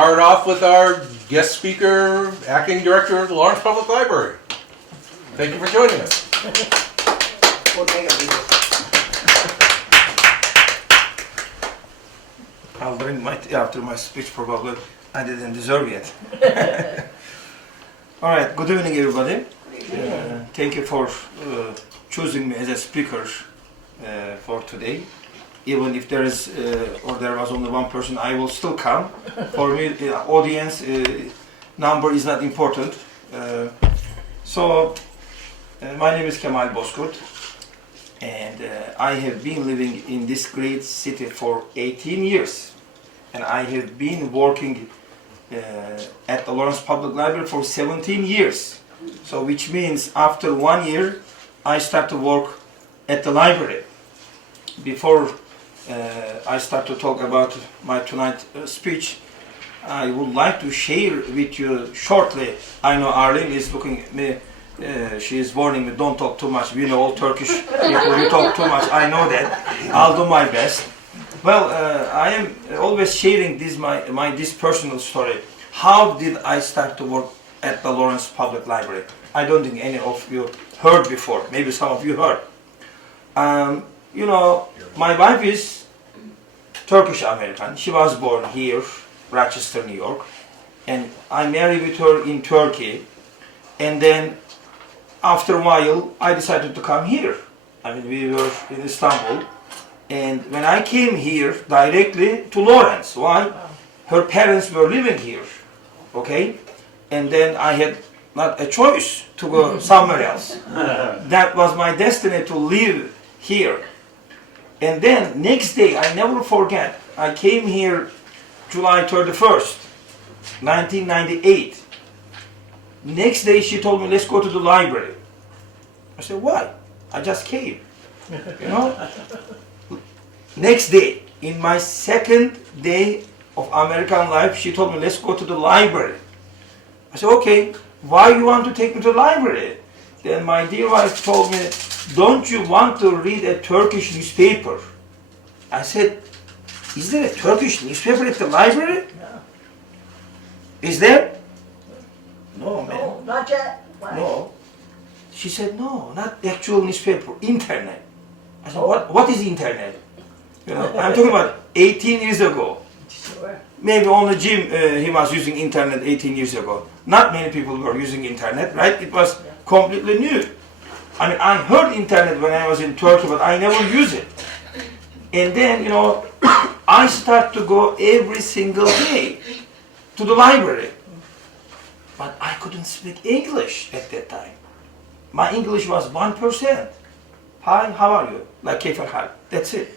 start off with our guest speaker, acting director of the Lawrence Public Library. Thank you for joining us. We'll take a video. I'll drink after my speech, probably. I didn't deserve it. All right, good evening, everybody. Thank you for choosing me as a speaker for today. Even if there is or there was only one person, I will still come. For me, the audience number is not important. My name is Kemal Bozkurt, and I have been living in this great city for 18 years. And I have been working at the Lawrence Public Library for 17 years. So which means after 1 year, I start to work at the library. Before I start to talk about my tonight speech, I would like to share with you shortly. I know Arlene is looking at me, she is warning me, don't talk too much. We know all Turkish people, you talk too much, I know that. I'll do my best. Well, I am always sharing this this personal story. How did I start to work at the Lawrence Public Library? I don't think any of you heard before. Maybe some of you heard. You know, my wife is Turkish American. She was born here, Rochester, New York, and I married with her in Turkey. And then, after a while, I decided to come here. I mean, we were in Istanbul. And when I came here directly to Lawrence, why? Her parents were living here, okay? And then I had not a choice to go somewhere else. That was my destiny to live here. And then next day, I never forget, I came here July 31st, 1998. Next day she told me, let's go to the library. I said, why? I just came, you know? Next day, in my second day of American life, she told me, let's go to the library. I said, okay, why you want to take me to the library? Then my dear wife told me, don't you want to read a Turkish newspaper? I said, is there a Turkish newspaper at the library? No. Is there? No, man. No, not yet. Why? No. She said, no, not the actual newspaper, internet. I said, what is internet? You know, I'm talking about 18 years ago. Sure. Maybe only Jim, he was using internet 18 years ago. Not many people were using internet, right? It was completely new. I mean, I heard internet when I was in Turkey, but I never used it. And then, you know, I start to go every single day to the library. But I couldn't speak English at that time. My English was 1%. Hi, how are you? Like keyf al-hal. That's it.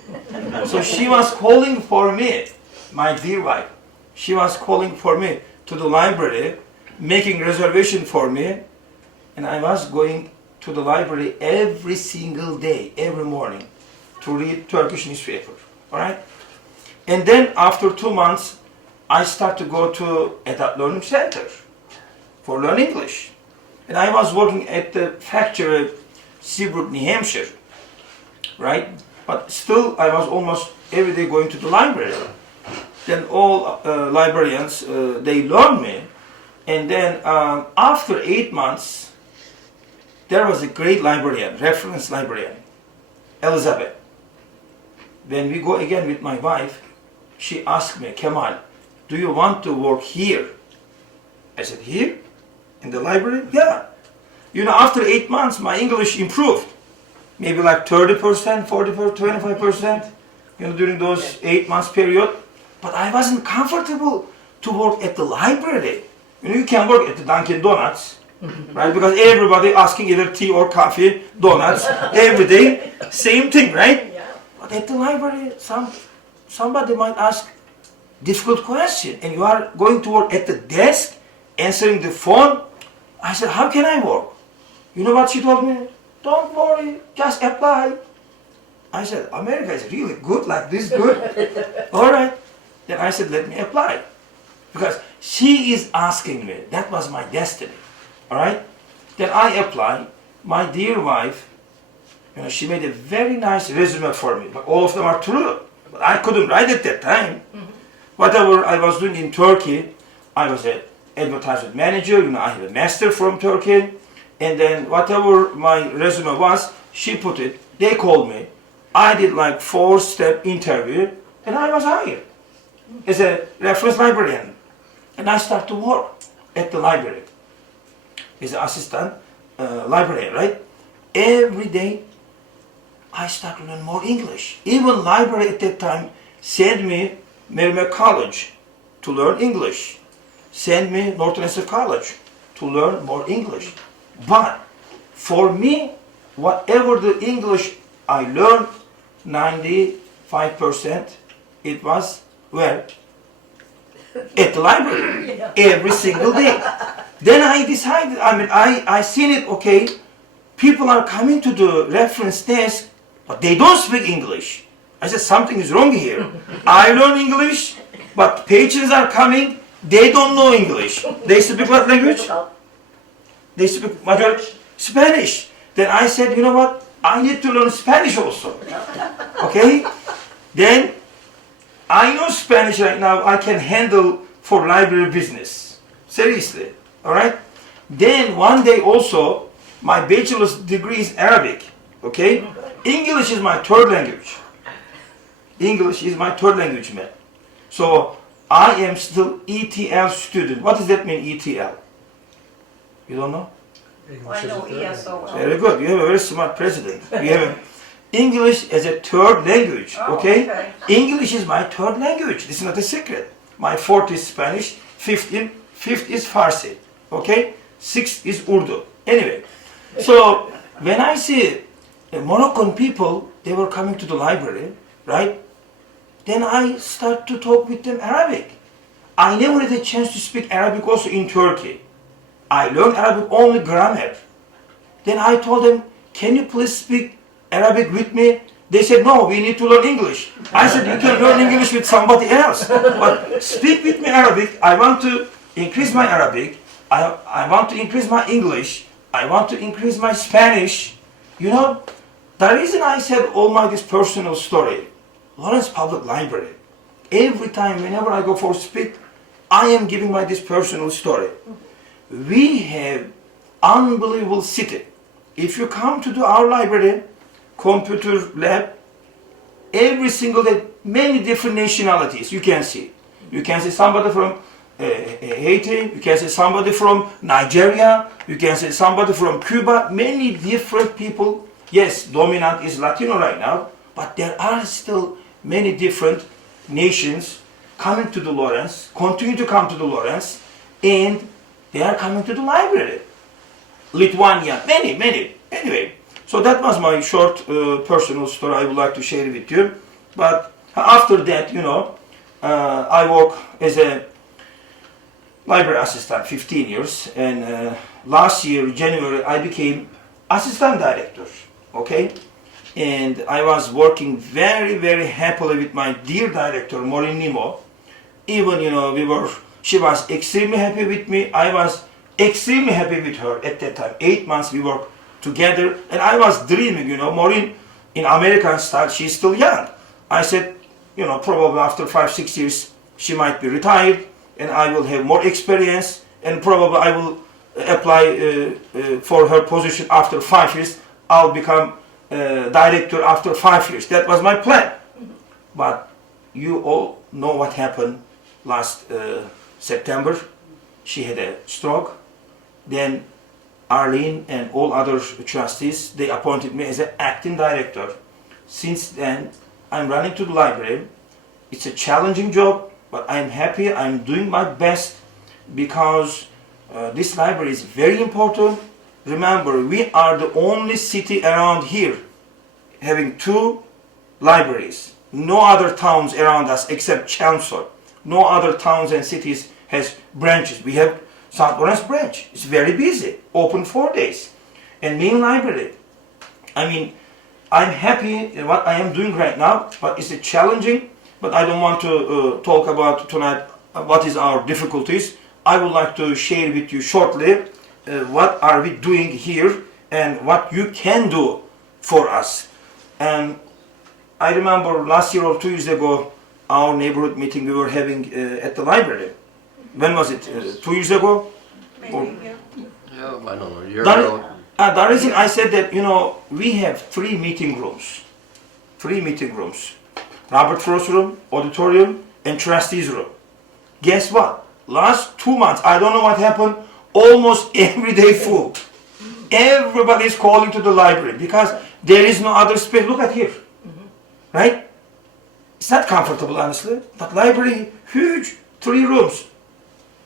So she was calling for me, my dear wife. She was calling for me to the library, making reservation for me, and I was going to the library every single day, every morning, to read Turkish newspaper. All right? And then after 2 months, I start to go to Adult Learning Center for learn English. And I was working at the factory Seabrook, New Hampshire, right? But still, I was almost every day going to the library. Then all librarians, they learned me. And then after 8 months, there was a great librarian, reference librarian, Elizabeth. When we go again with my wife, she asked me, Kemal, do you want to work here? I said, here? In the library? Yeah. You know, after 8 months, my English improved. Maybe like 30%, 40%, 25%, you know, during those 8 months period. But I wasn't comfortable to work at the library. You know, you can work at the Dunkin' Donuts, right? Because everybody asking either tea or coffee, donuts, every day, same thing, right? Yeah. But at the library, somebody might ask difficult question, and you are going to work at the desk, answering the phone. I said, how can I work? You know what she told me? Don't worry, just apply. I said, America is really good, like this good. All right. Then I said, let me apply. Because she is asking me. That was my destiny. All right. Then I applied. My dear wife, you know, she made a very nice resume for me. But all of them are true. But I couldn't write it that time. whatever I was doing in Turkey, I was an advertisement manager, I have a master from Turkey, and then whatever my resume was, she put it, they called me. I did like 4-step interview, and I was hired as a reference librarian. And I started to work at the library as an assistant librarian, right? Every day, I started to learn more English. Even library at that time sent me Merrimack College to learn English. Sent me Northwestern College to learn more English. But for me, whatever the English I learned, 95%, it was where? At the library, every single day. Then I decided, I seen it, okay, people are coming to the reference desk, but they don't speak English. I said, something is wrong here. I learn English, but patients are coming, they don't know English. They speak what language? They speak majority Spanish. Then I said, you know what? I need to learn Spanish also. Okay? Then I know Spanish right now. I can handle for library business. Seriously. Alright? Then one day also, my bachelor's degree is Arabic. Okay? English is my third language. English is my third language, man. So I am still ETL student. What does that mean, ETL? You don't know? I know ESO. Very good. You have a very smart president. You have English as a third language. Oh, Okay? okay. English is my third language. This is not a secret. My fourth is Spanish. Fifth is Farsi. Okay? Sixth is Urdu. Anyway, so when I see Moroccan people, they were coming to the library, right? Then I start to talk with them Arabic. I never had a chance to speak Arabic also in Turkey. I learned Arabic only grammar. Then I told them, can you please speak Arabic with me? They said, no, we need to learn English. I said, you can learn English with somebody else. But speak with me Arabic. I want to increase my Arabic. I want to increase my English. I want to increase my Spanish. You know, the reason I said all my this personal story, Lawrence Public Library, every time, whenever I go for speak, I am giving my this personal story. We have unbelievable city. If you come to our library, computer lab, every single day, many different nationalities you can see. You can see somebody from Haiti, you can see somebody from Nigeria, you can see somebody from Cuba, many different people. Yes, dominant is Latino right now, but there are still many different nations coming to the Lawrence, continue to come to the Lawrence, and they are coming to the library. Lithuania, many. Anyway, so that was my short personal story I would like to share with you. But after that, I work as a library assistant 15 years, and last year, January, I became assistant director, okay? And I was working very, very happily with my dear director, Maureen Nemo. Even, she was extremely happy with me. I was extremely happy with her at that time. 8 months we worked together, and I was dreaming, Maureen, in American style, she's still young. I said, probably after 5-6 years, she might be retired, and I will have more experience, and probably I will apply for her position after 5 years. I'll become director after 5 years. That was my plan. But you all know what happened last September. She had a stroke. Then Arlene and all other trustees, they appointed me as an acting director. Since then, I'm running to the library. It's a challenging job, but I'm happy. I'm doing my best because this library is very important. Remember, we are the only city around here having 2 libraries. No other towns around us except Chelmsford. No other towns and cities has branches. We have St. Lawrence branch. It's very busy, open 4 days. And main library. I'm happy in what I am doing right now, but it's challenging. But I don't want to talk about tonight what is our difficulties. I would like to share with you shortly what are we doing here and what you can do for us. And I remember last year or 2 years ago, our neighborhood meeting we were having at the library. When was it? 2 years ago? Maybe, yeah. Yeah, I don't know, a year That- ago. The reason I said that, we have 3 meeting rooms. 3 meeting rooms. Robert Frost room, auditorium, and trustees room. Guess what? Last 2 months, I don't know what happened, almost every day full. Everybody is calling to the library because there is no other space. Look at here. Right? It's not comfortable, honestly. But library, huge, 3 rooms.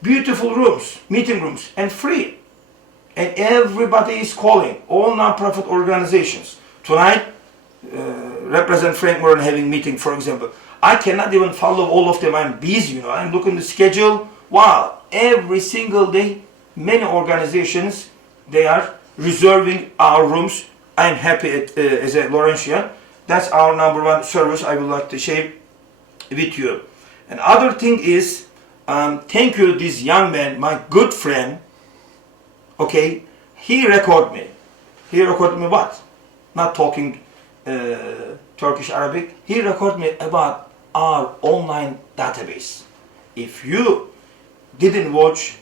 Beautiful rooms, meeting rooms, and free. And everybody is calling, all non-profit organizations. Tonight, Representative Frank Moran having meeting, for example. I cannot even follow all of them. I'm busy, I'm looking at the schedule. Wow, every single day, many organizations, they are reserving our rooms. I'm happy as a Laurentian. That's our number 1 service I would like to share with you. And other thing is, thank you, this young man, my good friend. Okay, he recorded me. He recorded me what? Not talking Turkish Arabic. He recorded me about our online database. If you didn't watch,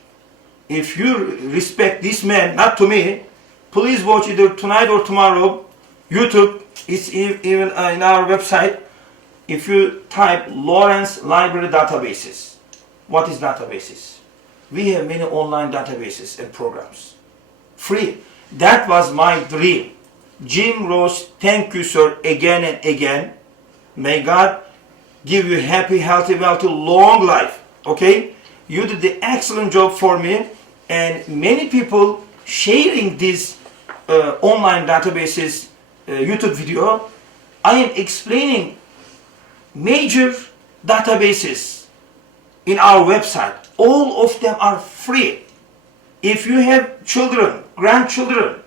if you respect this man, not to me, please watch either tonight or tomorrow. YouTube, it's even in our website. If you type Lawrence Library Databases, what is databases? We have many online databases and programs. Free. That was my dream. Jim Ross, thank you, sir, again and again. May God give you happy, healthy, wealthy, long life. Okay? You did the excellent job for me. And many people sharing these online databases YouTube video. I am explaining major databases in our website. All of them are free. If you have children, grandchildren,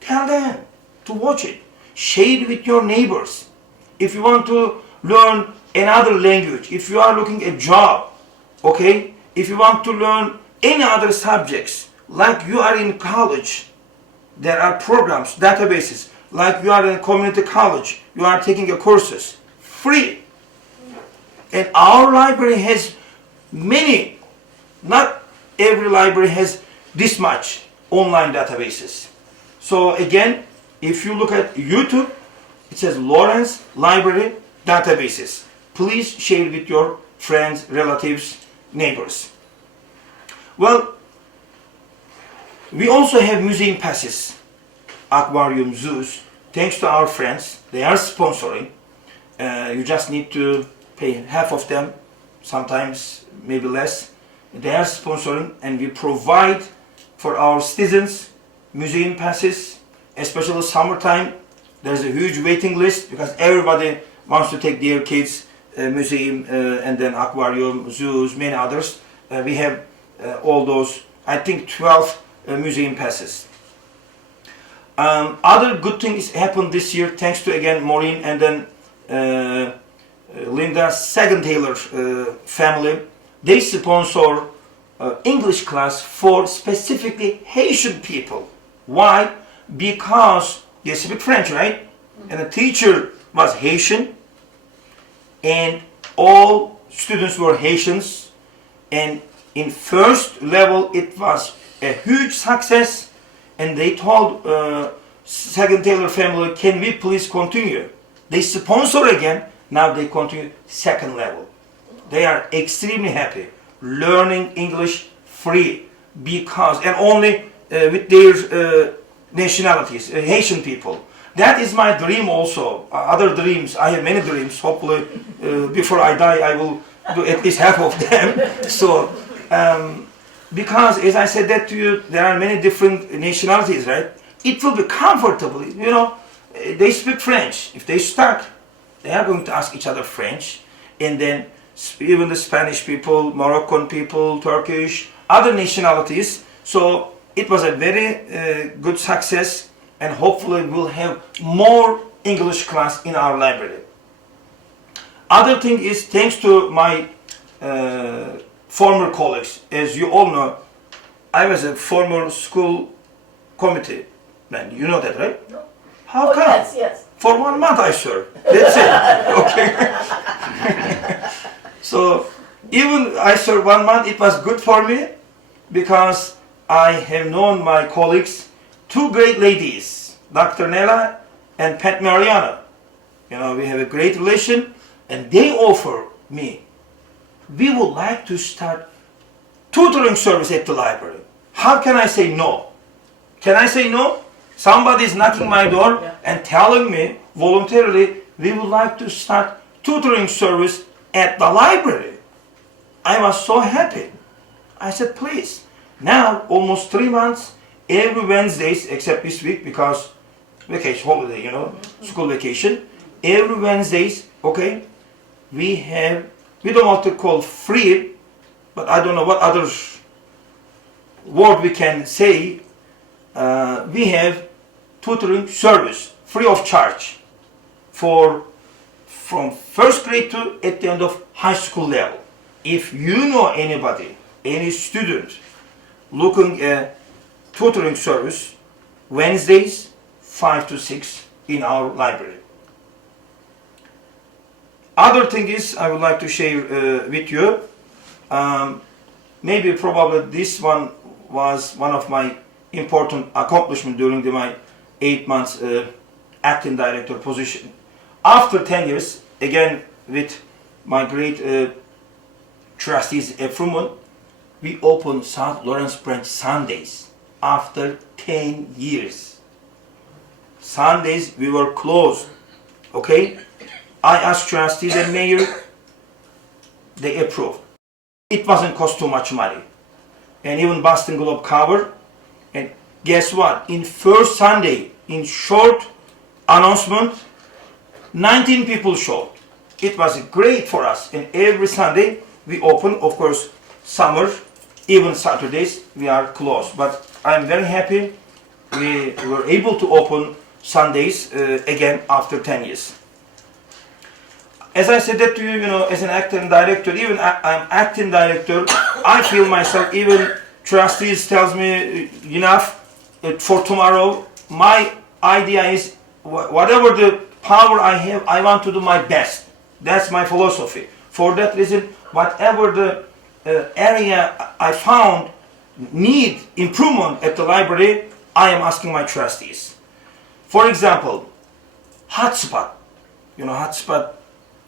tell them to watch it. Share it with your neighbors. If you want to learn another language, if you are looking at a job, okay? If you want to learn any other subjects, like you are in college, there are programs, databases, like you are in community college, you are taking a courses, free. And our library has many, not every library has this much online databases. So again, if you look at YouTube, it says Lawrence Library Databases. Please share with your friends, relatives, neighbors. Well, we also have museum passes, aquarium, zoos. Thanks to our friends, they are sponsoring. You just need to pay half of them, sometimes maybe less. They are sponsoring, and we provide for our citizens museum passes, especially summertime. There's a huge waiting list because everybody wants to take their kids museum and then aquarium, zoos, many others. We have all those, I think 12 museum passes. Other good things happened this year thanks to again Maureen and then Linda Sagentaler family. They sponsor English class for specifically Haitian people. Why? Because they speak French, right? And the teacher was Haitian, and all students were Haitians. And in first level, it was a huge success. And they told Sagentaler family, can we please continue? They sponsor again. Now they continue second level. They are extremely happy learning English free because, and only with their nationalities, Haitian people. That is my dream also. Other dreams, I have many dreams. Hopefully before I die I will do at least half of them. So, because as I said that to you, there are many different nationalities, right? It will be comfortable, they speak French. If they stuck, they are going to ask each other French, and then even the Spanish people, Moroccan people, Turkish, other nationalities. So it was a very good success, and hopefully we'll have more English class in our library. Other thing is, thanks to my former colleagues, as you all know, I was a former school committee man. You know that, right? No. How come? Yes, yes. For 1 month I served. That's it. Okay. So even I served 1 month, it was good for me because I have known my colleagues, two great ladies, Dr. Nella and Pat Mariana. You know, we have a great relation, and they offer me, we would like to start tutoring service at the library. How can I say no? Can I say no? Somebody is knocking my door and telling me voluntarily, we would like to start tutoring service at the library. I was so happy. I said, please. Now, almost 3 months, every Wednesdays, except this week because vacation, holiday, you know, school vacation, every Wednesdays, okay, we don't want to call free, but I don't know what other word we can say. We have tutoring service, free of charge, from first grade to at the end of high school level. If you know anybody, any student looking at tutoring service, Wednesdays 5 to 6 in our library. Other thing is I would like to share with you. Maybe probably this one was one of my important accomplishments during my 8 months acting director position. After 10 years, again with my great trustees April, we opened South Lawrence branch Sundays after 10 years. Sundays we were closed, okay? I asked trustees and mayor, they approved. It wasn't cost too much money. And even Boston Globe cover. And guess what? In first Sunday, in short announcement, 19 people showed. It was great for us. And every Sunday we open, of course, summer, even Saturdays we are closed. But I'm very happy we were able to open Sundays again after 10 years. As I said that to you, you know, as an acting director, even I'm acting director, I feel myself, even trustees tells me enough for tomorrow. My idea is whatever the power I have, I want to do my best. That's my philosophy. For that reason, whatever the area I found need improvement at the library, I am asking my trustees. For example, hotspot. You know, hotspot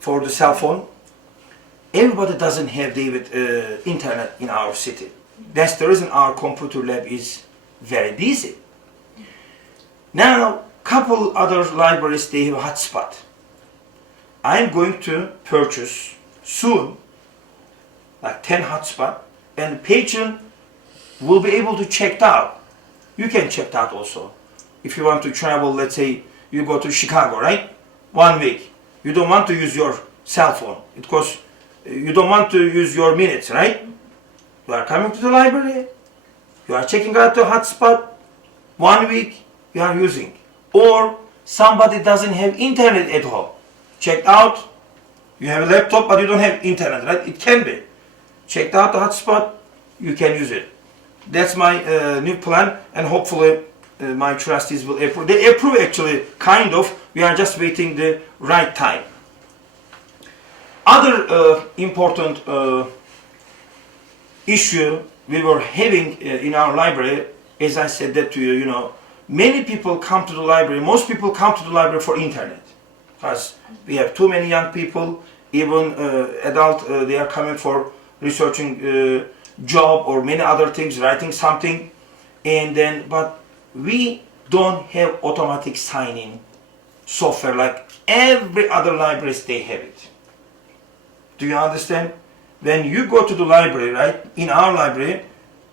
for the cell phone. Everybody doesn't have, David, internet in our city. That's the reason our computer lab is very busy. Now, couple other libraries, they have hotspot. I'm going to purchase soon, like 10 hotspot, and the patron will be able to check it out. You can check it out also. If you want to travel, let's say you go to Chicago, right? 1 week. You don't want to use your cell phone because you don't want to use your minutes, right? You are coming to the library, you are checking out the hotspot, 1 week you are using. Or somebody doesn't have internet at home. Checked out, you have a laptop but you don't have internet, right? It can be. Checked out the hotspot, you can use it. That's my new plan, and hopefully my trustees will approve. They approve actually, kind of. We are just waiting the right time. Other important issue we were having in our library, as I said that to you, you know, many people come to the library, most people come to the library for internet. Because we have too many young people, even adult, they are coming for researching job or many other things, writing something. And then, but we don't have automatic sign-in software like every other libraries they have it. Do you understand? When you go to the library, right, in our library,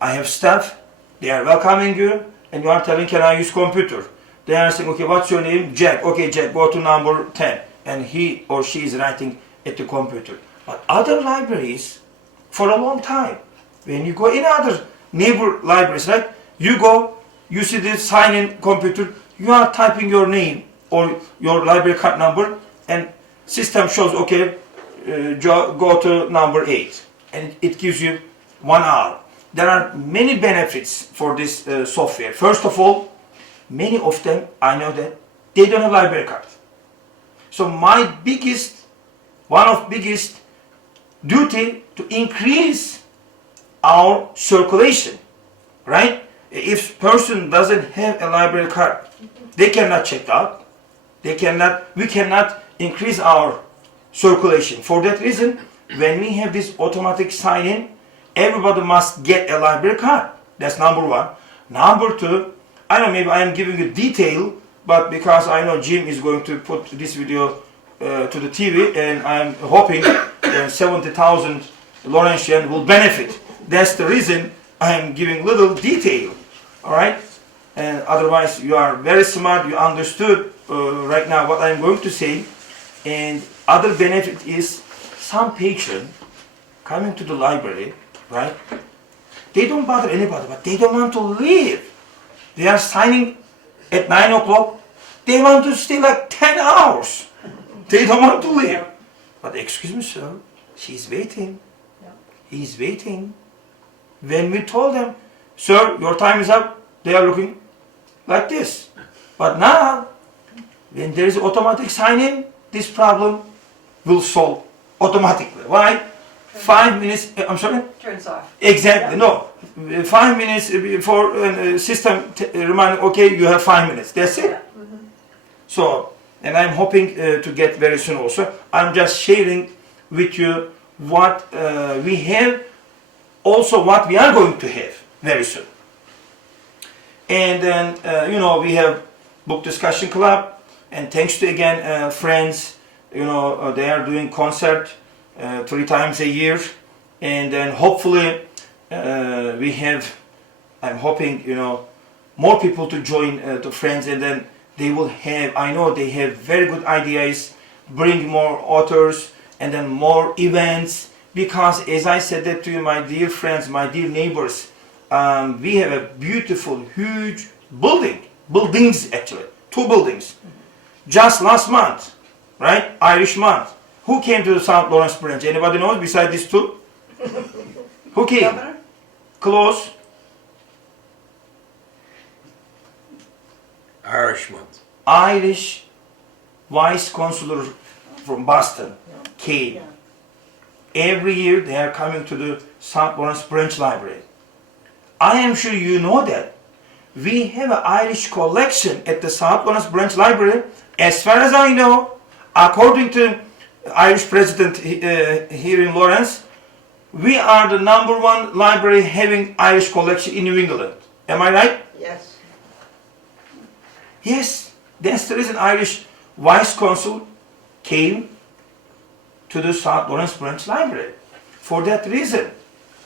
I have staff, they are welcoming you, and you are telling, can I use computer? They are saying, okay, what's your name? Jack. Okay, Jack, go to number 10. And he or she is writing at the computer. But other libraries, for a long time, when you go in other neighbor libraries, right, you go, you see the sign-in computer, you are typing your name or your library card number, and system shows, okay, go to number 8, and it gives you 1 hour. There are many benefits for this software. First of all, many of them, I know that they don't have library card. So my biggest, one of biggest duty to increase our circulation, right? If person doesn't have a library card, they cannot check out. We cannot increase our circulation. For that reason, when we have this automatic sign-in, everybody must get a library card. That's number one. Number two, I don't know, maybe I am giving you detail, but because I know Jim is going to put this video to the TV, and I'm hoping 70,000 Laurentian will benefit. That's the reason I'm giving little detail, all right? And otherwise, you are very smart, you understood right now what I'm going to say. And other benefit is some patron coming to the library, right? They don't bother anybody, but they don't want to leave. They are signing at 9 o'clock. They want to stay like 10 hours. They don't want to leave. But excuse me, sir, she's waiting. He's waiting. When we told them, sir, your time is up, they are looking like this. But now, when there is automatic sign-in, this problem will solve automatically. Why? 5 minutes, I'm sorry? Turns off. Exactly, no. 5 minutes before system remind, okay, you have 5 minutes. That's it. So, and I'm hoping to get very soon also. I'm just sharing with you what we have, also what we are going to have very soon. And then, we have book discussion club, and thanks to again friends, they are doing concert 3 times a year, and then hopefully we have, I'm hoping, more people to join the friends, and then they will have, I know they have very good ideas, bring more authors, and then more events, because as I said that to you, my dear friends, my dear neighbors, we have a beautiful, huge buildings actually, 2 buildings. Just last month, right, Irish month, who came to the St. Lawrence branch? Anybody knows besides these 2? Who came? Governor? Close. Irish vice consular from Boston came. Every year they are coming to the St. Lawrence branch library. I am sure you know that. We have an Irish collection at the St. Lawrence branch library. As far as I know, according to Irish president here in Lawrence, we are the #1 library having Irish collection in New England. Am I right? Yes. Yes, that's the reason Irish vice consul came to the St. Lawrence branch library. For that reason,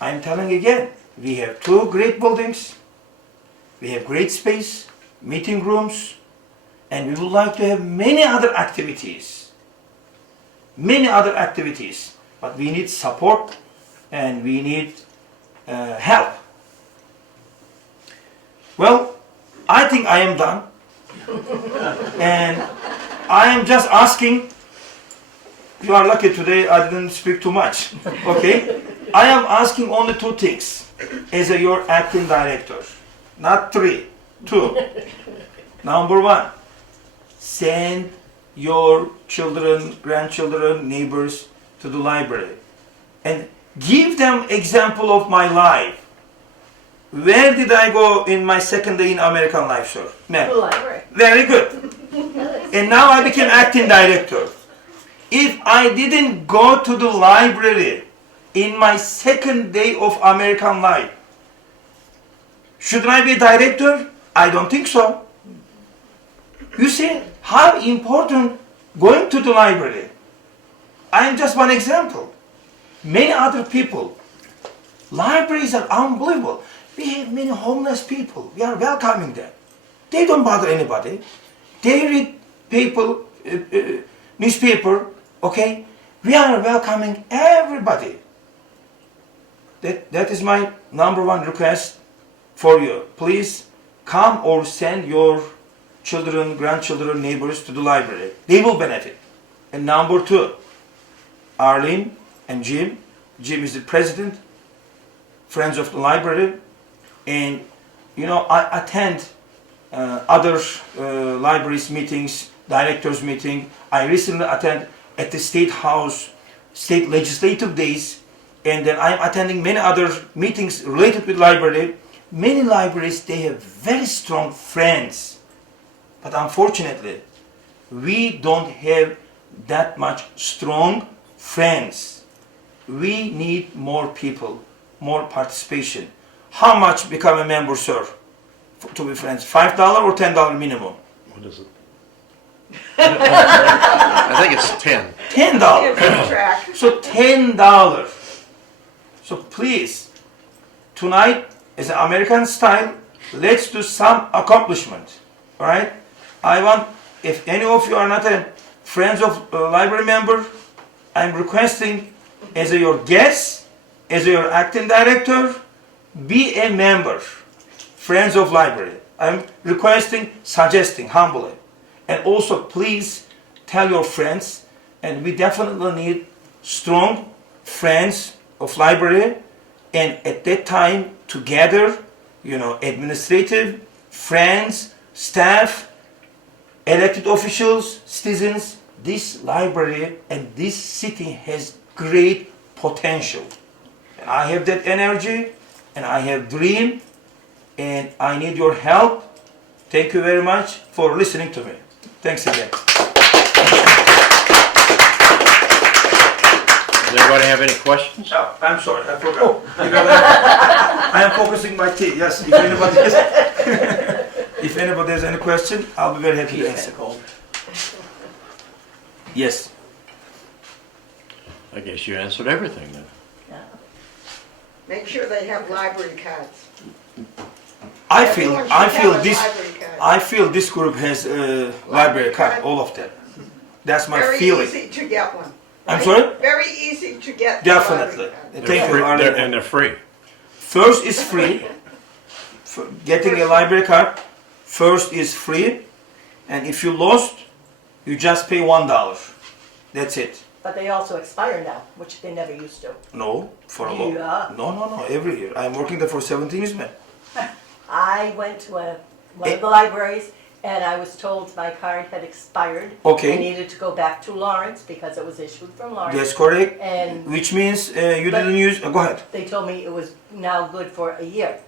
I'm telling again, we have 2 great buildings, we have great space, meeting rooms, and we would like to have many other activities. But we need support and we need help. Well, I think I am done. And I am just asking, you are lucky today I didn't speak too much, okay? I am asking only 2 things as your acting director, not 3, 2. Number 1, send your children, grandchildren, neighbors to the library and give them example of my life. Where did I go in my second day in American life, sir? The library. Very good. And now I became acting director. If I didn't go to the library in my second day of American life, should I be a director? I don't think so. You see how important going to the library. I am just one example. Many other people. Libraries are unbelievable. We have many homeless people. We are welcoming them. They don't bother anybody. They read newspaper, okay? We are welcoming everybody. That is my #1 request for you. Please come or send your children, grandchildren, neighbors to the library. They will benefit. And number 2, Arlene and Jim. Jim is the president, Friends of the Library. And, I attend other libraries meetings, directors meeting. I recently attended at the State House state legislative days, and then I'm attending many other meetings related with library. Many libraries, they have very strong friends, but unfortunately, we don't have that much strong friends. We need more people, more participation. How much become a member, sir, to be friends? $5 or $10 minimum? What is it? I think it's 10. $10. Keep track. So $10. So please, tonight, as an American style, let's do some accomplishment. All right? I want, if any of you are not a Friends of Library member, I'm requesting as your guest, as your acting director, be a member. Friends of Library. I'm requesting, suggesting, humbly. And also, please tell your friends, and we definitely need strong friends of library, and at that time, together, administrative, friends, staff, elected officials, citizens, this library and this city has great potential. And I have that energy, and I have dream, and I need your help. Thank you very much for listening to me. Thanks again. Does everybody have any questions? Oh, I'm sorry, I forgot. I am focusing my tea. Yes, if anybody has any question, I'll be very happy to answer. Yes. I guess you answered everything then. Make sure they have library cards. I Everyone should have a library card. feel this group has a library card, all of them. That's my Very feeling. easy to get one. I'm right? sorry? Very easy to get. the Definitely. library card. Thank you, Free, Arlene. and they're free. First is free. Getting a library card, first is free. And if you lost, you just pay $1. That's it. But they also expire now, which they never used to. No, for a long. Yeah. No, every year. I'm working there for 17 years, man. I went to one of the libraries and I was told my card had expired. Okay. I needed to go back to Lawrence because it was issued from Lawrence. That's correct. And Which means you But- didn't use. Go ahead. they told me it was now good for a year.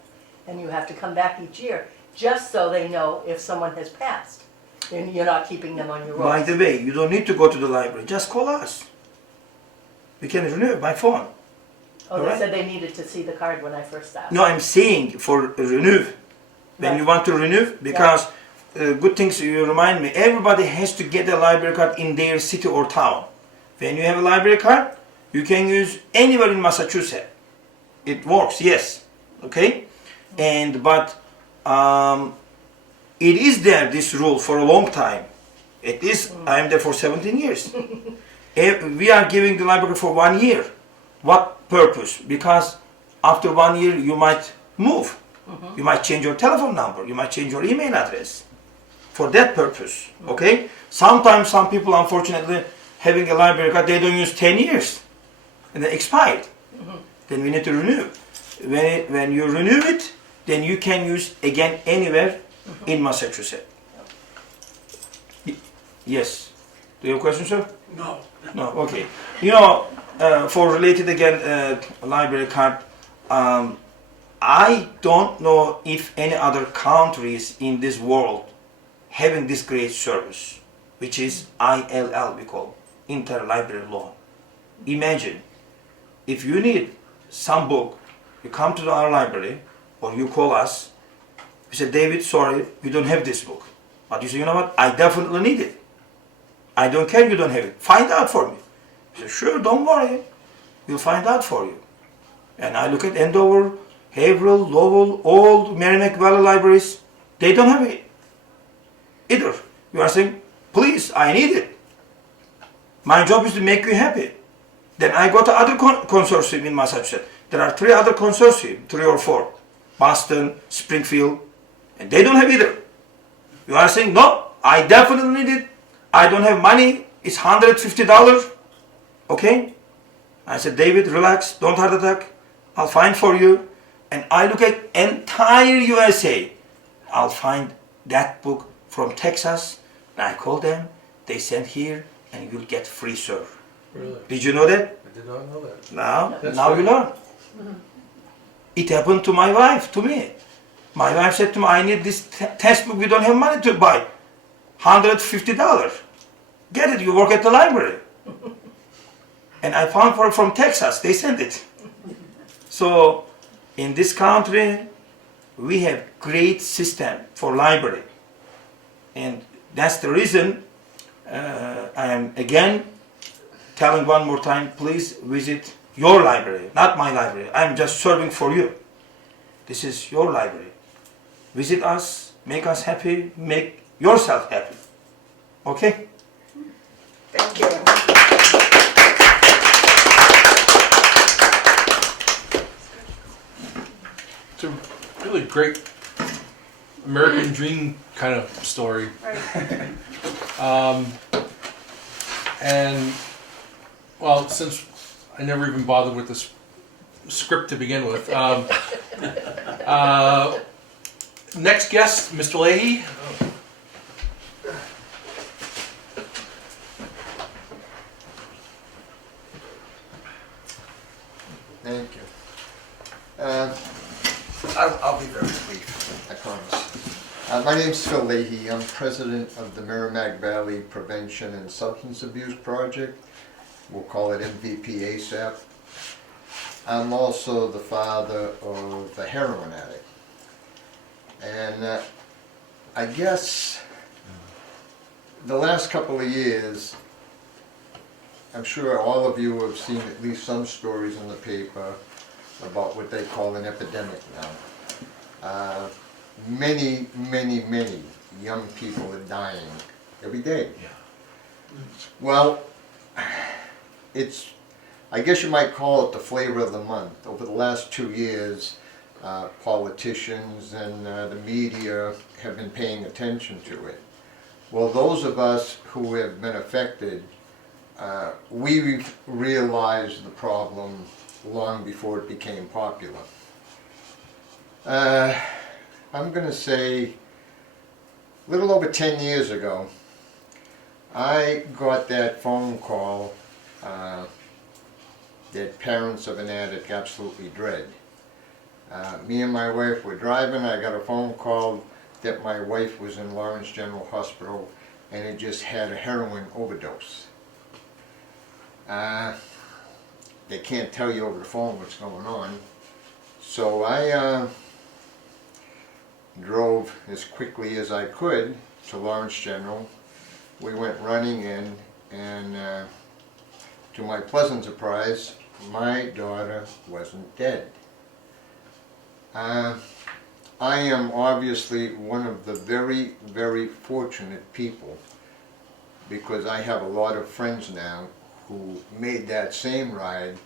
And you have to come back each year, just so they know if someone has passed. And you're not keeping them on your rolls. By the way, you don't need to go to the library. Just call us. We can renew it by phone. Oh, they Alright. said they needed to see the card when I first asked. No, I'm saying for renew. When Right. you want to renew, because good things you remind me. Everybody has to get a library card in their city or town. When you have a library card, you can use anywhere in Massachusetts. It works, yes. Okay, but it is there, this rule, for a long time. It is. I'm there for 17 years. We are giving the library for 1 year. What purpose? Because after 1 year you might move. You might change your telephone number. You might change your email address. For that purpose, okay? Sometimes some people, unfortunately, having a library card, they don't use 10 years. And they expired. Then we need to renew. When you renew it, then you can use again anywhere in Massachusetts. Yes. Do you have a question, sir? No. No, okay. For related again, library card, I don't know if any other countries in this world having this great service, which is ILL, we call interlibrary loan. Imagine, if you need some book, you come to our library, or you call us, we say, David, sorry, we don't have this book. But you say, you know what, I definitely need it. I don't care you don't have it. Find out for me. I said, sure, don't worry. We'll find out for you. And I look at Andover, Haverhill, Lowell, all Merrimack Valley libraries. They don't have it either. You are saying, please, I need it. My job is to make you happy. Then I go to other consortium in Massachusetts. There are 3 other consortium, 3 or 4. Boston, Springfield, and they don't have either. You are saying, no, I definitely need it. I don't have money. It's $150. Okay? I said, David, relax. Don't heart attack. I'll find for you. And I look at entire USA. I'll find that book from Texas. And I call them. They send here, and you'll get free, sir. Really? Did you know that? I did not know that. Now, That's now right. you learn. It happened to my wife, to me. My wife said to me, I need this textbook, we don't have money to buy. $150. Get it, you work at the library. And I found for from Texas, they sent it. So, in this country, we have great system for library. And that's the reason I am again telling one more time, please visit your library, not my library. I'm just serving for you. This is your library. Visit us, make us happy, make yourself happy. Okay? Thank you. It's a really great American dream kind of story. And, well, since I never even bothered with this script to begin with, next guest, Mr. Leahy. Thank you. I'll be very brief, I promise. My name's Phil Leahy. I'm president of the Merrimack Valley Prevention and Substance Abuse Project. We'll call it MVP-ASAP. I'm also the father of a heroin addict. And I guess the last couple of years, I'm sure all of you have seen at least some stories in the paper about what they call an epidemic now. Many young people are dying every day. Well, I guess you might call it the flavor of the month. Over the last 2 years, politicians and the media have been paying attention to it. Well, those of us who have been affected, we've realized the problem long before it became popular. I'm going to say a little over 10 years ago, I got that phone call that parents of an addict absolutely dread. Me and my wife were driving. I got a phone call that my wife was in Lawrence General Hospital and had just had a heroin overdose. They can't tell you over the phone what's going on. So I drove as quickly as I could to Lawrence General. We went running in, and to my pleasant surprise, my daughter wasn't dead. I am obviously one of the very fortunate people, because I have a lot of friends now who made that same ride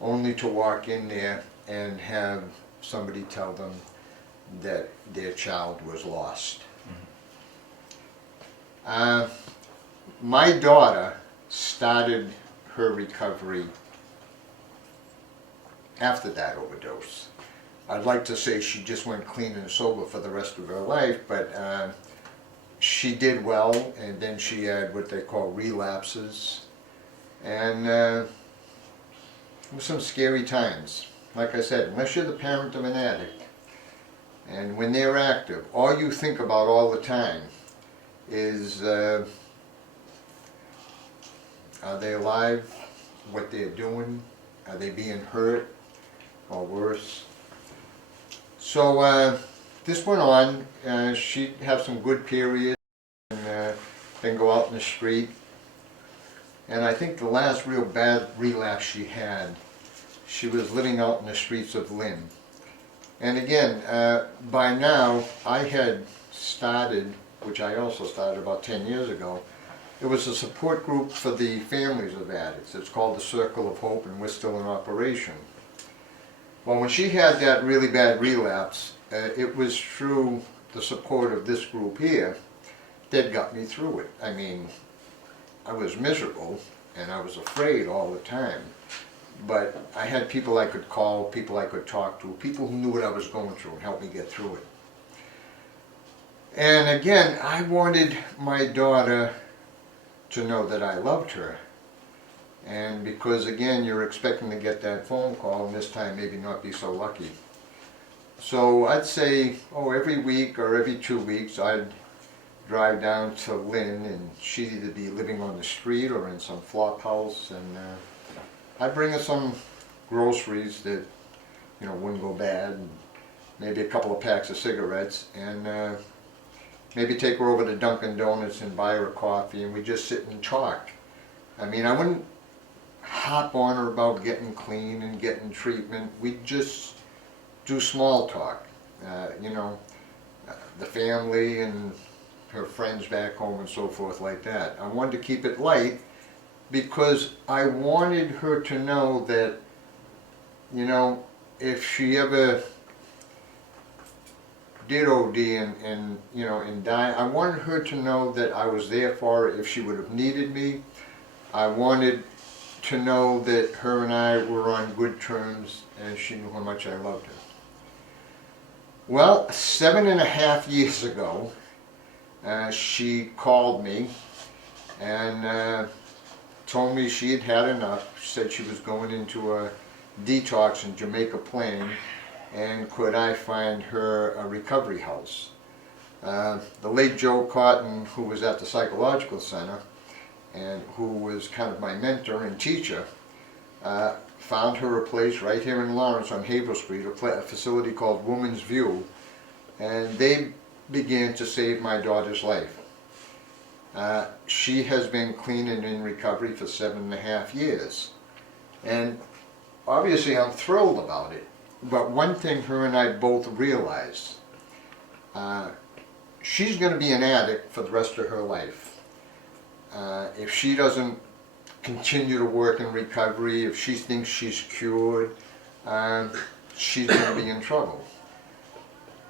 only to walk in there and have somebody tell them that their child was lost. My daughter started her recovery after that overdose. I'd like to say she just went clean and sober for the rest of her life, but she did well, and then she had what they call relapses. And it was some scary times. Like I said, unless you're the parent of an addict, and when they're active, all you think about all the time is, are they alive? What they're doing? Are they being hurt? Or worse? So this went on. She'd have some good periods and then go out in the street. And I think the last real bad relapse she had, she was living out in the streets of Lynn. And again, by now I had started, which I also started about 10 years ago, it was a support group for the families of addicts. It's called the Circle of Hope, and we're still in operation. Well, when she had that really bad relapse, it was through the support of this group here that got me through it. I mean, I was miserable and I was afraid all the time, but I had people I could call, people I could talk to, people who knew what I was going through and helped me get through it. And again, I wanted my daughter to know that I loved her. And because again, you're expecting to get that phone call, and this time maybe not be so lucky. So I'd say, every week or every 2 weeks, I'd drive down to Lynn, and she'd either be living on the street or in some flop house, and I'd bring her some groceries that, wouldn't go bad, and maybe a couple of packs of cigarettes, and maybe take her over to Dunkin' Donuts and buy her a coffee, and we just sit and talk. I mean, I wouldn't hop on her about getting clean and getting treatment. We'd just do small talk, the family and her friends back home and so forth like that. I wanted to keep it light because I wanted her to know that, if she ever did OD and die, I wanted her to know that I was there for her if she would have needed me. I wanted to know that her and I were on good terms, and she knew how much I loved her. Well, 7.5 years ago, she called me and told me she had had enough. She said she was going into a detox in Jamaica Plain, and could I find her a recovery house. The late Joe Cotton, who was at the psychological center and who was kind of my mentor and teacher, found her a place right here in Lawrence on Havel Street, a facility called Woman's View, and they began to save my daughter's life. She has been clean and in recovery for 7.5 years, and obviously I'm thrilled about it. But one thing her and I both realized, she's going to be an addict for the rest of her life. If she doesn't continue to work in recovery, if she thinks she's cured, she's going to be in trouble.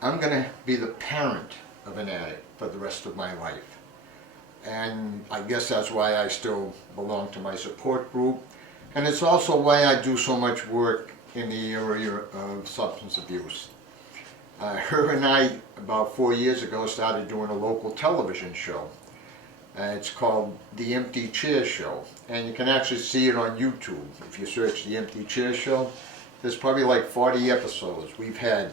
I'm going to be the parent of an addict for the rest of my life. And I guess that's why I still belong to my support group. And it's also why I do so much work in the area of substance abuse. Her and I, about 4 years ago, started doing a local television show. It's called The Empty Chair Show, and you can actually see it on YouTube. If you search The Empty Chair Show, there's probably like 40 episodes. We've had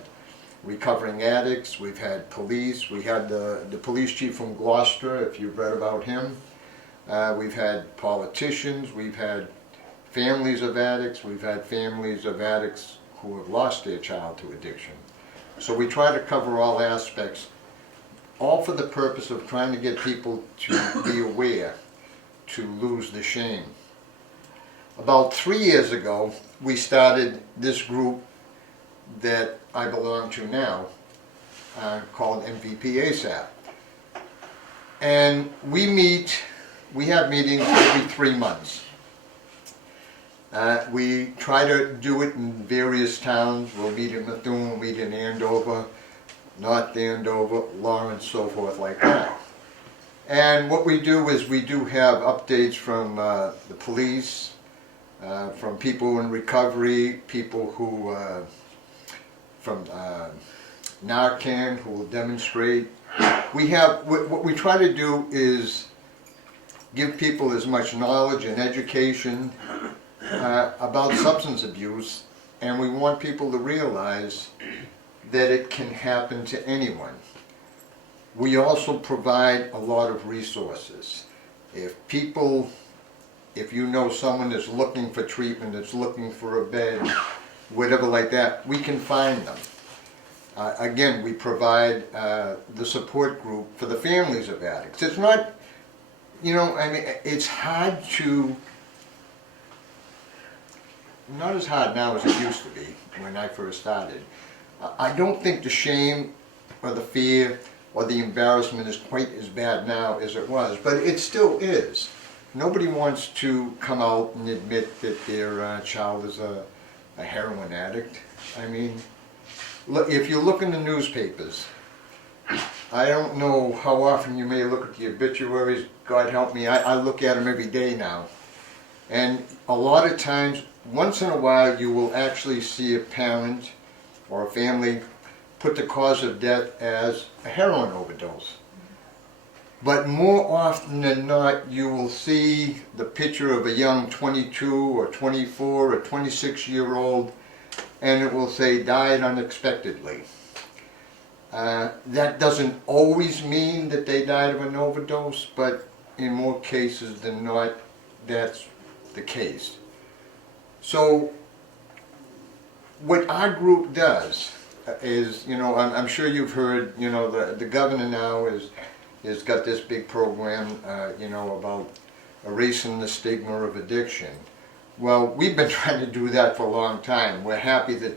recovering addicts, we've had police, we had the police chief from Gloucester, if you've read about him. We've had politicians, we've had families of addicts, we've had families of addicts who have lost their child to addiction. So we try to cover all aspects, all for the purpose of trying to get people to be aware, to lose the shame. About 3 years ago, we started this group that I belong to now, called PHBBNA-April. And we have meetings every 3 months. We try to do it in various towns. We'll meet in Methuen, we'll meet in Andover, North Andover, Lawrence, so forth like that. And what we do is we do have updates from the police, from people in recovery, people who, from Narcan who will demonstrate. What we try to do is give people as much knowledge and education about substance abuse, and we want people to realize that it can happen to anyone. We also provide a lot of resources. If you know someone that's looking for treatment, that's looking for a bed, whatever like that, we can find them. Again, we provide the support group for the families of addicts. It's not, it's hard to, not as hard now as it used to be when I first started. I don't think the shame or the fear or the embarrassment is quite as bad now as it was, but it still is. Nobody wants to come out and admit that their child is a heroin addict. I mean, look, if you look in the newspapers, I don't know how often you may look at the obituaries. God help me, I look at them every day now. And a lot of times, once in a while, you will actually see a parent or a family put the cause of death as a heroin overdose. But more often than not, you will see the picture of a young 22 or 24 or 26-year-old, and it will say died unexpectedly. That doesn't always mean that they died of an overdose, but in more cases than not, that's the case. So what our group does is, you know, I'm sure you've heard, you know, the governor now has got this big program, you know, about erasing the stigma of addiction. Well, we've been trying to do that for a long time. We're happy that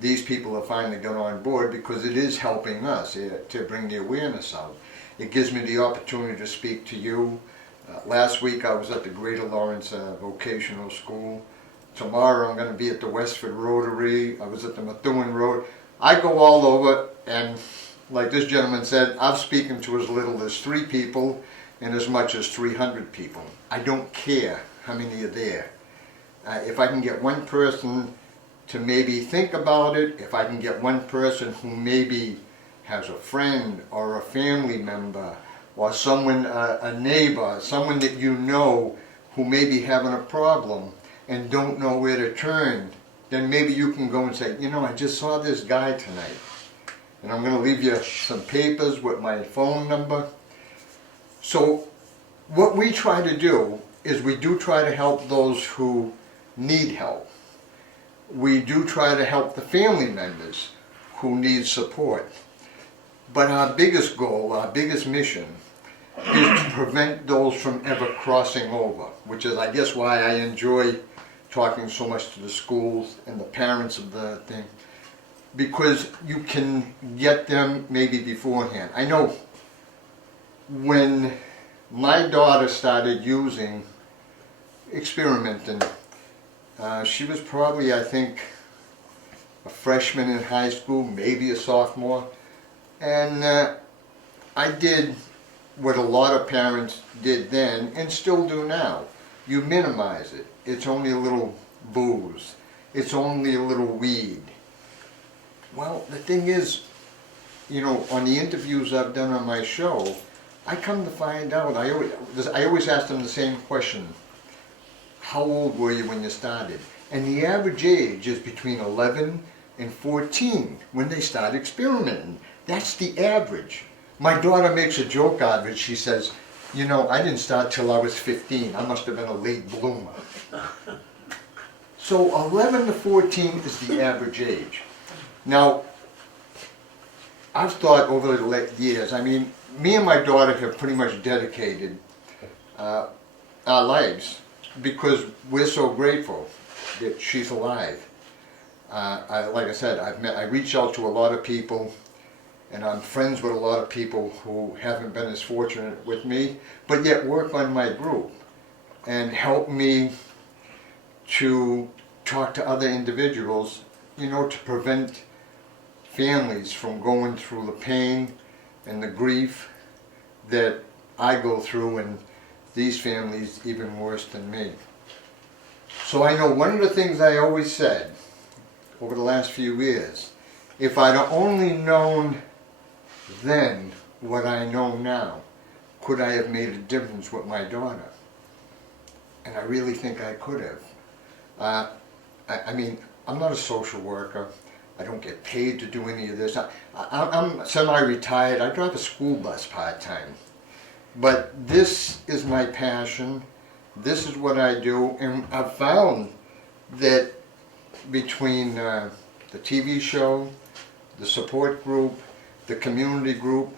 these people have finally got on board because it is helping us to bring the awareness out. It gives me the opportunity to speak to you. Last week I was at the Greater Lawrence Vocational School. Tomorrow I'm going to be at the Westford Rotary. I was at the Methuen Road. I go all over, and like this gentleman said, I've spoken to as little as 3 people and as much as 300 people. I don't care how many are there. If I can get one person to maybe think about it, if I can get one person who maybe has a friend or a family member or someone, a neighbor, someone that you know who may be having a problem and don't know where to turn, then maybe you can go and say, you know, I just saw this guy tonight. And I'm going to leave you some papers with my phone number. So what we try to do is we do try to help those who need help. We do try to help the family members who need support. But our biggest goal, our biggest mission, is to prevent those from ever crossing over, which is, I guess, why I enjoy talking so much to the schools and the parents of the thing, because you can get them maybe beforehand. I know when my daughter started experimenting, she was probably, I think, a freshman in high school, maybe a sophomore, and I did what a lot of parents did then and still do now. You minimize it. It's only a little booze. It's only a little weed. Well, the thing is, you know, on the interviews I've done on my show, I come to find out, I always ask them the same question. How old were you when you started? And the average age is between 11 and 14 when they start experimenting. That's the average. My daughter makes a joke out of it. She says, you know, I didn't start till I was 15. I must have been a late bloomer. So 11 to 14 is the average age. Now, I've thought over the years, I mean, me and my daughter have pretty much dedicated our lives because we're so grateful that she's alive. Like I said, I reach out to a lot of people, and I'm friends with a lot of people who haven't been as fortunate with me, but yet work on my group and help me to talk to other individuals, you know, to prevent families from going through the pain and the grief that I go through, and these families even worse than me. So I know one of the things I always said over the last few years, if I'd only known then what I know now, could I have made a difference with my daughter? And I really think I could have. I mean, I'm not a social worker. I don't get paid to do any of this. I'm semi-retired. I drive a school bus part-time. But this is my passion. This is what I do. And I've found that between the TV show, the support group, the community group,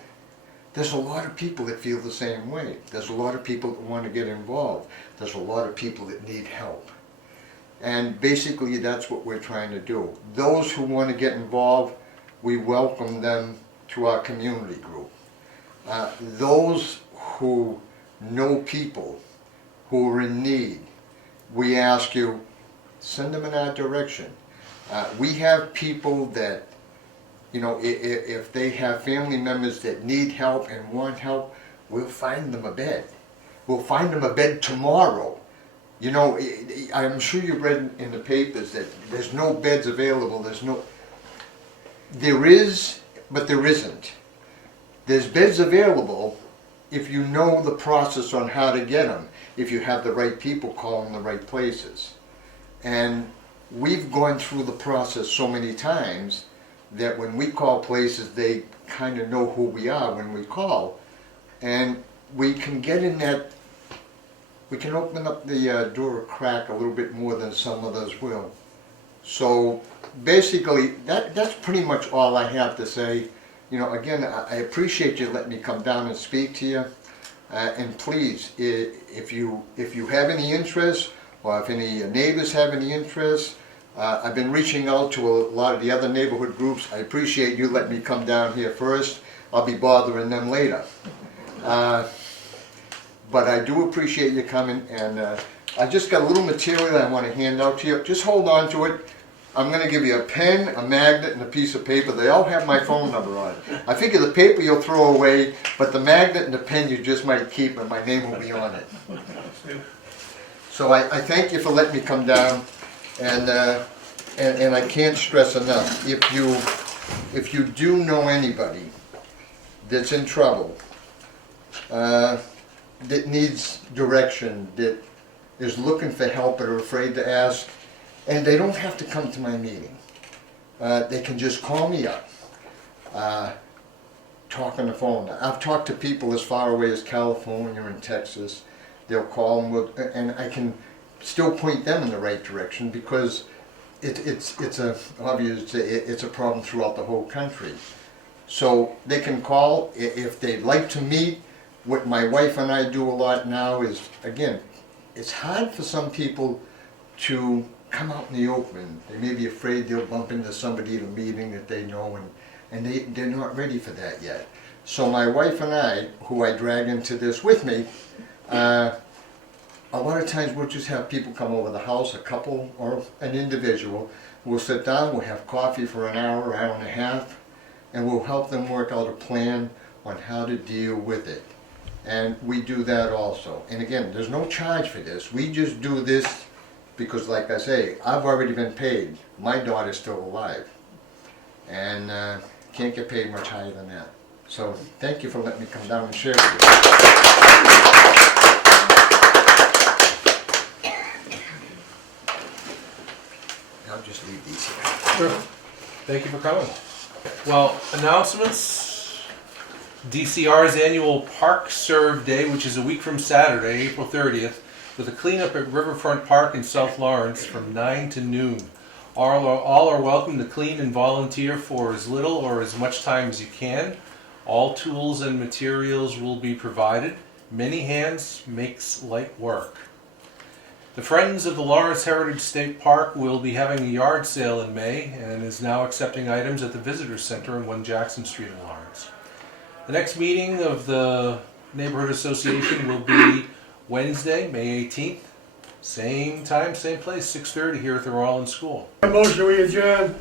there's a lot of people that feel the same way. There's a lot of people that want to get involved. There's a lot of people that need help. And basically that's what we're trying to do. Those who want to get involved, we welcome them to our community group. Those who know people who are in need, we ask you, send them in our direction. We have people that, you know, if they have family members that need help and want help, we'll find them a bed. We'll find them a bed tomorrow. You know, I'm sure you've read in the papers that there's no beds available. There is, but there isn't. There's beds available, if you know the process on how to get them, if you have the right people calling the right places. And we've gone through the process so many times that when we call places, they kind of know who we are when we call. And we can get in that, we can open up the door a crack a little bit more than some others will. So basically, that's pretty much all I have to say. You know, again, I appreciate you letting me come down and speak to you. And please, if you have any interest, or if any neighbors have any interest, I've been reaching out to a lot of the other neighborhood groups. I appreciate you letting me come down here first. I'll be bothering them later. But I do appreciate you coming, and I just got a little material I want to hand out to you. Just hold on to it. I'm going to give you a pen, a magnet, and a piece of paper. They all have my phone number on it. I figure the paper you'll throw away, but the magnet and the pen you just might keep, and my name will be on it. So I thank you for letting me come down, and I can't stress enough, if you do know anybody that's in trouble, that needs direction, that is looking for help but are afraid to ask, and they don't have to come to my meeting. They can just call me up, talk on the phone. I've talked to people as far away as California and Texas. They'll call and I can still point them in the right direction, because it's a problem throughout the whole country. So they can call if they'd like to meet. What my wife and I do a lot now is, again, it's hard for some people to come out in the open. They may be afraid they'll bump into somebody at a meeting that they know, and they're not ready for that yet. So my wife and I, who I drag into this with me, a lot of times we'll just have people come over the house, a couple or an individual. We'll sit down, we'll have coffee for an hour, hour and a half, and we'll help them work out a plan on how to deal with it. And we do that also. And again, there's no charge for this. We just do this because, like I say, I've already been paid. My daughter's still alive. And can't get paid much higher than that. So thank you for letting me come down and share with you. I'll just leave these here. Sure. Thank you for coming. Well, announcements. DCR's annual Park Serve Day, which is a week from Saturday, April 30th, with a cleanup at Riverfront Park in South Lawrence from 9 to noon. All are welcome to clean and volunteer for as little or as much time as you can. All tools and materials will be provided. Many hands makes light work. The Friends of the Lawrence Heritage State Park will be having a yard sale in May and is now accepting items at the Visitors Center on 1 Jackson Street in Lawrence. The next meeting of the Neighborhood Association will be Wednesday, May 18th. Same time, same place, 6:30 here at the Rollins School. Motion we adjourn.